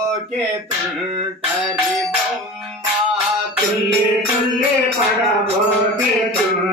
లోకే తుంటరి బొమ్మ. తుల్లి తుల్లి పడబోకే తుల్లి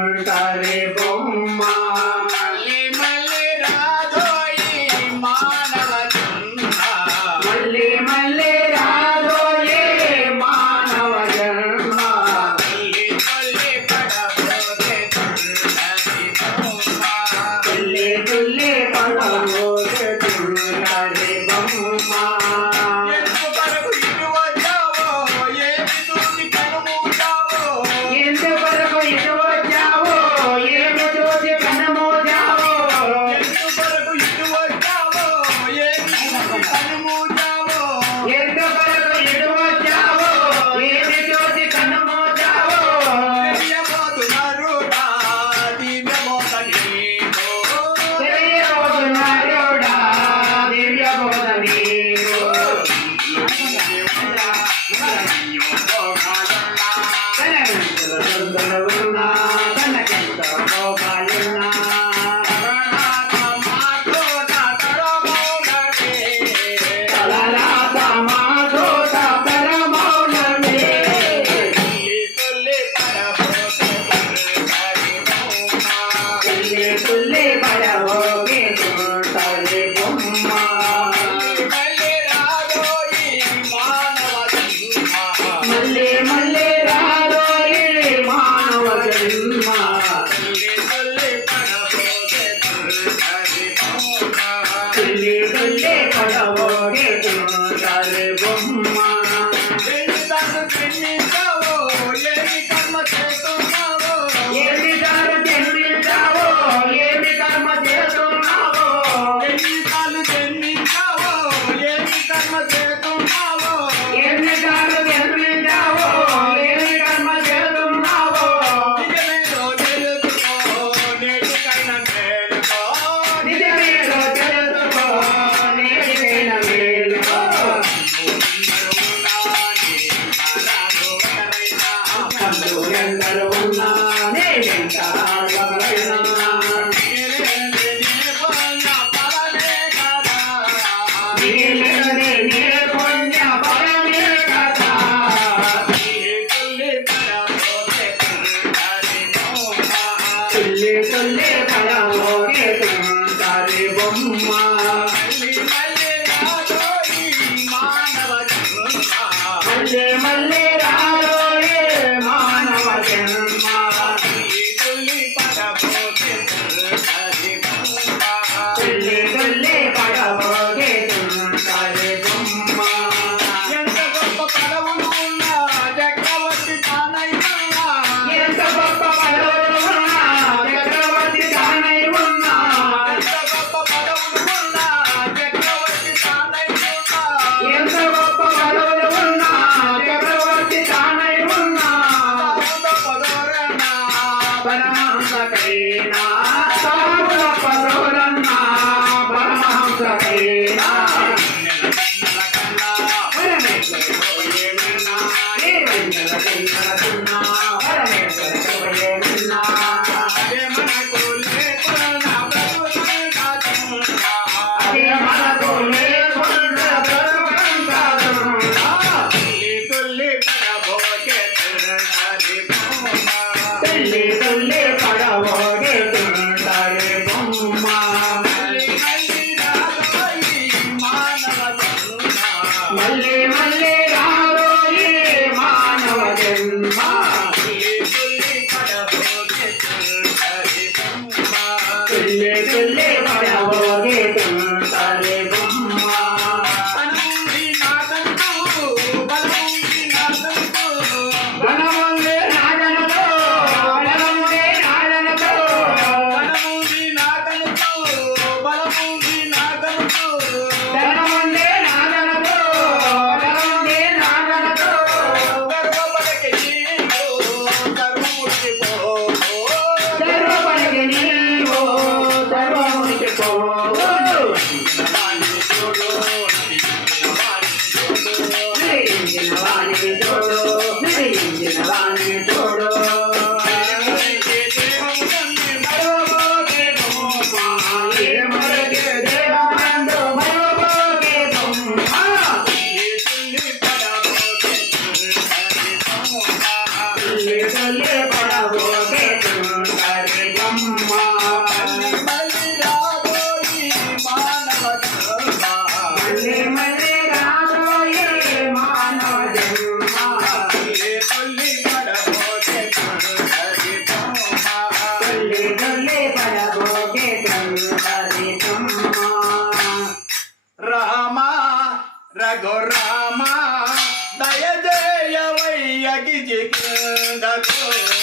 Krishna. Amen. మళ్ళీ పడవోగేతుంటారే బొమ్మ. మళ్ళీ మళ్ళీ రాబోయే మానవ జన్మ. పెళ్ళి పెళ్ళి जग